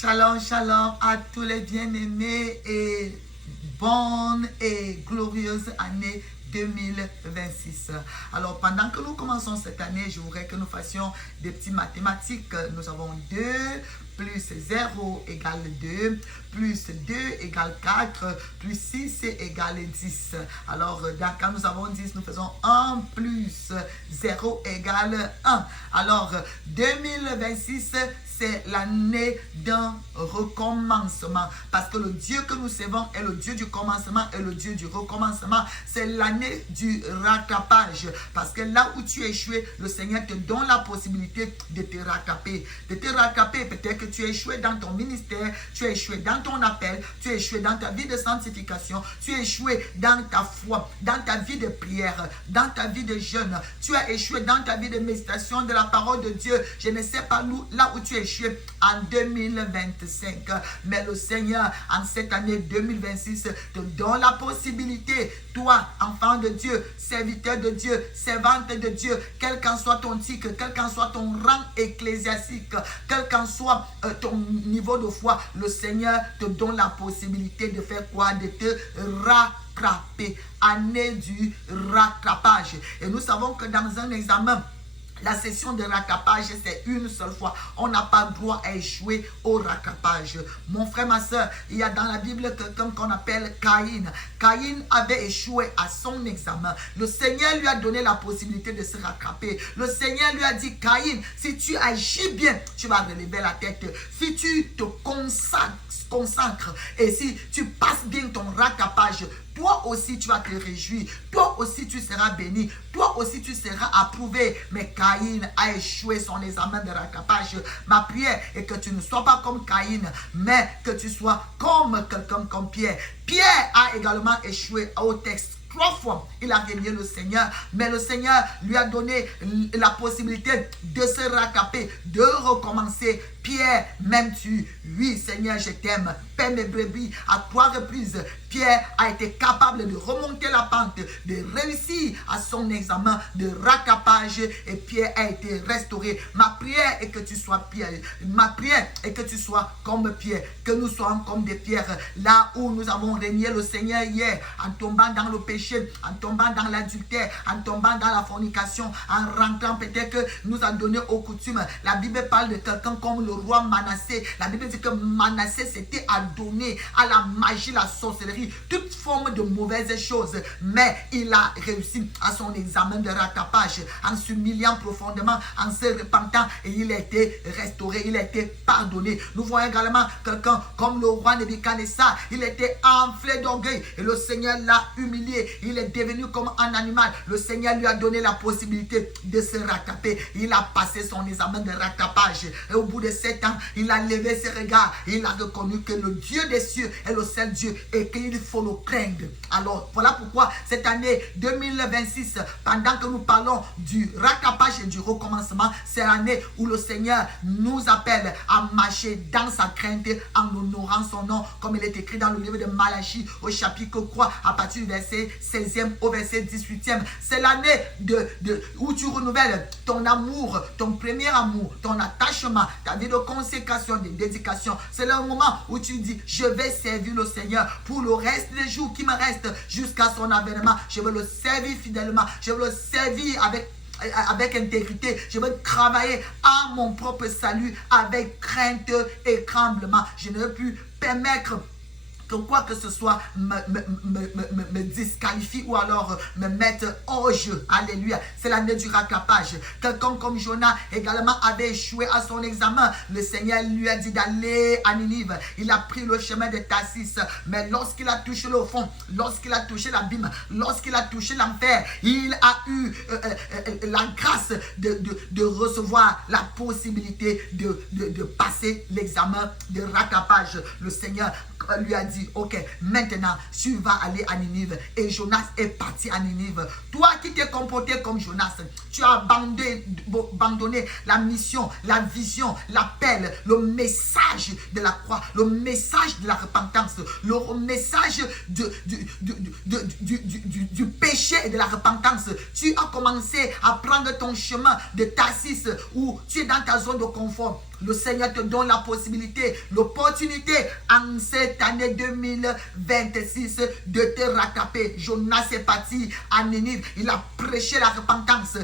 Shalom, shalom à tous les bien-aimés et bonne et glorieuse année 2026. Alors, pendant que nous commençons cette année, je voudrais que nous fassions des petites mathématiques. Nous avons 2 plus 0 égale 2, plus 2 égale 4, plus 6 égale 10. Alors, quand nous avons 10, nous faisons 1 plus 0 égale 1. Alors, 2026, c'est l'année d'un recommencement. Parce que le Dieu que nous servons est le Dieu du commencement et le Dieu du recommencement. C'est l'année du rattrapage. Parce que là où tu es échoué, le Seigneur te donne la possibilité de te rattraper. De te rattraper, peut-être que tu es échoué dans ton ministère, tu es échoué dans ton appel, tu es échoué dans ta vie de sanctification, tu es échoué dans ta foi, dans ta vie de prière, dans ta vie de jeûne. Tu as échoué dans ta vie de méditation de la parole de Dieu. Je ne sais pas là où tu es échoué en 2025. Mais le Seigneur, en cette année 2026, te donne la possibilité, toi, enfant de Dieu, serviteur de Dieu, servante de Dieu, quel qu'en soit ton titre, quel qu'en soit ton rang ecclésiastique, quel qu'en soit ton niveau de foi, le Seigneur te donne la possibilité de faire quoi? De te rattraper. Année du rattrapage. Et nous savons que dans un examen, la session de rattrapage, c'est une seule fois. On n'a pas le droit à échouer au rattrapage. Mon frère, ma soeur, il y a dans la Bible quelqu'un qu'on appelle Caïn. Caïn avait échoué à son examen. Le Seigneur lui a donné la possibilité de se rattraper. Le Seigneur lui a dit, Caïn, si tu agis bien, tu vas relever la tête. Si tu te consacres et si tu passes bien ton rattrapage, toi aussi tu vas te réjouir, toi aussi tu seras béni, toi aussi tu seras approuvé. Mais Caïn a échoué son examen de rattrapage. Ma prière est que tu ne sois pas comme Caïn, mais que tu sois comme quelqu'un comme Pierre. Pierre a également échoué au texte. 3 fois, il a renié le Seigneur, mais le Seigneur lui a donné la possibilité de se rattraper, de recommencer. Pierre, m'aimes-tu? Oui, Seigneur, je t'aime. Paie mes brebis. À 3 reprises, Pierre a été capable de remonter la pente, de réussir à son examen de rattrapage et Pierre a été restauré. Ma prière est que tu sois Pierre. Ma prière est que tu sois comme Pierre, que nous soyons comme des pierres. Là où nous avons régné le Seigneur hier, en tombant dans le péché, en tombant dans l'adultère, en tombant dans la fornication, en rentrant peut-être que nous a donné aux coutumes. La Bible parle de quelqu'un comme le roi Manassé. La Bible dit que Manassé s'était adonné à la magie, la sorcellerie, toute forme de mauvaises choses. Mais il a réussi à son examen de rattrapage en s'humiliant profondément, en se repentant et il a été restauré, il a été pardonné. Nous voyons également quelqu'un comme le roi Nebuchadnezzar. Il était enflé d'orgueil et le Seigneur l'a humilié. Il est devenu comme un animal. Le Seigneur lui a donné la possibilité de se rattraper. Il a passé son examen de rattrapage et au bout de 7 ans, il a levé ses regards. Il a reconnu que le Dieu des cieux est le seul Dieu et qu'il faut le craindre. Alors, voilà pourquoi cette année 2026, pendant que nous parlons du rattrapage et du recommencement, c'est l'année où le Seigneur nous appelle à marcher dans sa crainte en honorant son nom, comme il est écrit dans le livre de Malachie au chapitre 3, à partir du verset 16e au verset 18e. C'est l'année où tu renouvelles ton amour, ton premier amour, ton attachement, ta vie de consécration, de dédication. C'est le moment où tu dis, je vais servir le Seigneur pour le reste des jours qui me restent jusqu'à son avènement. Je veux le servir fidèlement. Je veux le servir avec intégrité. Je veux travailler à mon propre salut avec crainte et tremblement. Je ne veux plus permettre que quoi que ce soit me disqualifie ou alors me mette hors jeu. Alléluia. C'est l'année du rattrapage. Quelqu'un comme Jonas également avait échoué à son examen. Le Seigneur lui a dit d'aller à Ninive. Il a pris le chemin de Tarsis. Mais lorsqu'il a touché le fond, lorsqu'il a touché l'abîme, lorsqu'il a touché l'enfer, il a eu la grâce de recevoir la possibilité de passer l'examen de rattrapage. Le Seigneur lui a dit, ok, maintenant tu vas aller à Ninive. Et Jonas est parti à Ninive. Toi qui t'es comporté comme Jonas, tu as abandonné la mission, la vision, l'appel, le message de la croix, le message de la repentance, le message du péché et de la repentance. Tu as commencé à prendre ton chemin de Tarsis où tu es dans ta zone de confort. Le Seigneur te donne la possibilité, l'opportunité en cette année 2026 de te rattraper. Jonas est parti à Ninive. Il a prêché la repentance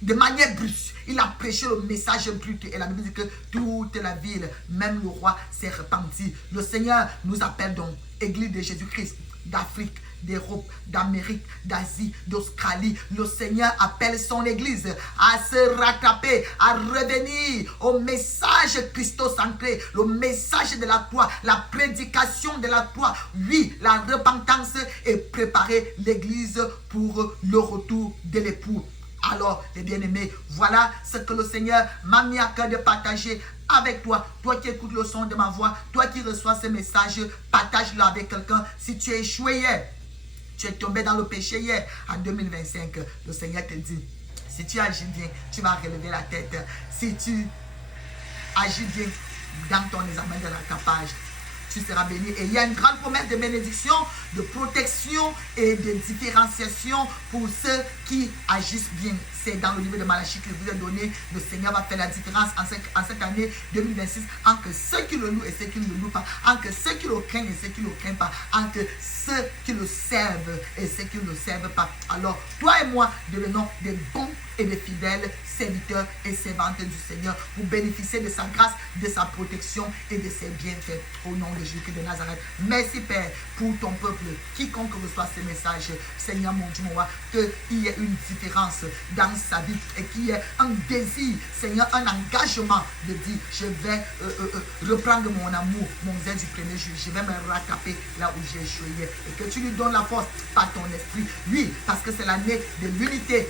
de manière brusque. Il a prêché le message brut. Et la Bible dit que toute la ville, même le roi, s'est repenti. Le Seigneur nous appelle donc, Église de Jésus-Christ, d'Afrique, d'Europe, d'Amérique, d'Asie, d'Australie. Le Seigneur appelle son Église à se rattraper, à revenir au message christocentré, le message de la croix, la prédication de la croix. Oui, la repentance et préparer l'Église pour le retour de l'époux. Alors, les bien-aimés, voilà ce que le Seigneur m'a mis à cœur de partager avec toi. Toi qui écoutes le son de ma voix, toi qui reçois ce message, partage-le avec quelqu'un. Si tu es échoué hier, tu es tombé dans le péché hier, en 2025, le Seigneur te dit, si tu agis bien, tu vas relever la tête. Si tu agis bien dans ton examen de rattrapage, tu seras béni. Et il y a une grande promesse de bénédiction, de protection et de différenciation pour ceux qui agissent bien. C'est dans le livre de Malachie que je vous ai donné. Le Seigneur va faire la différence en cette année 2026 entre ceux qui le louent et ceux qui ne le louent pas, entre ceux qui le craignent et ceux qui ne le craignent pas, entre ceux qui le servent et ceux qui ne le servent pas. Alors, toi et moi, devenons des bons et des fidèles serviteurs et servantes du Seigneur pour bénéficier de sa grâce, de sa protection et de ses bienfaits. Au nom de Jésus de Nazareth. Merci Père pour ton peuple. Quiconque reçoit ces messages, Seigneur mon Dieu, mon roi, qu'il y ait une différence dans sa vie et qu'il y ait un désir, Seigneur, un engagement de dire, je vais reprendre mon amour, mon zèle du premier jour, je vais me rattraper là où j'ai échoué hier. Et que tu lui donnes la force par ton esprit. Oui, parce que c'est l'année de l'unité.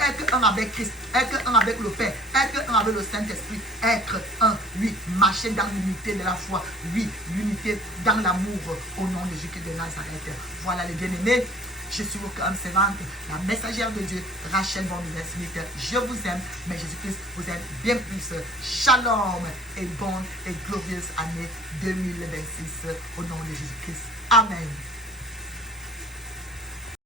Être un avec Christ, être un avec le Père, être un avec le Saint-Esprit, être un, oui, marcher dans l'unité de la foi, oui, l'unité dans l'amour au nom de Jésus de Nazareth. Voilà les bien-aimés. Je suis votre âme servante, la messagère de Dieu, Rachel Von Smith. Je vous aime, mais Jésus-Christ vous aime bien plus. Shalom et bonne et glorieuse année 2026 au nom de Jésus-Christ. Amen.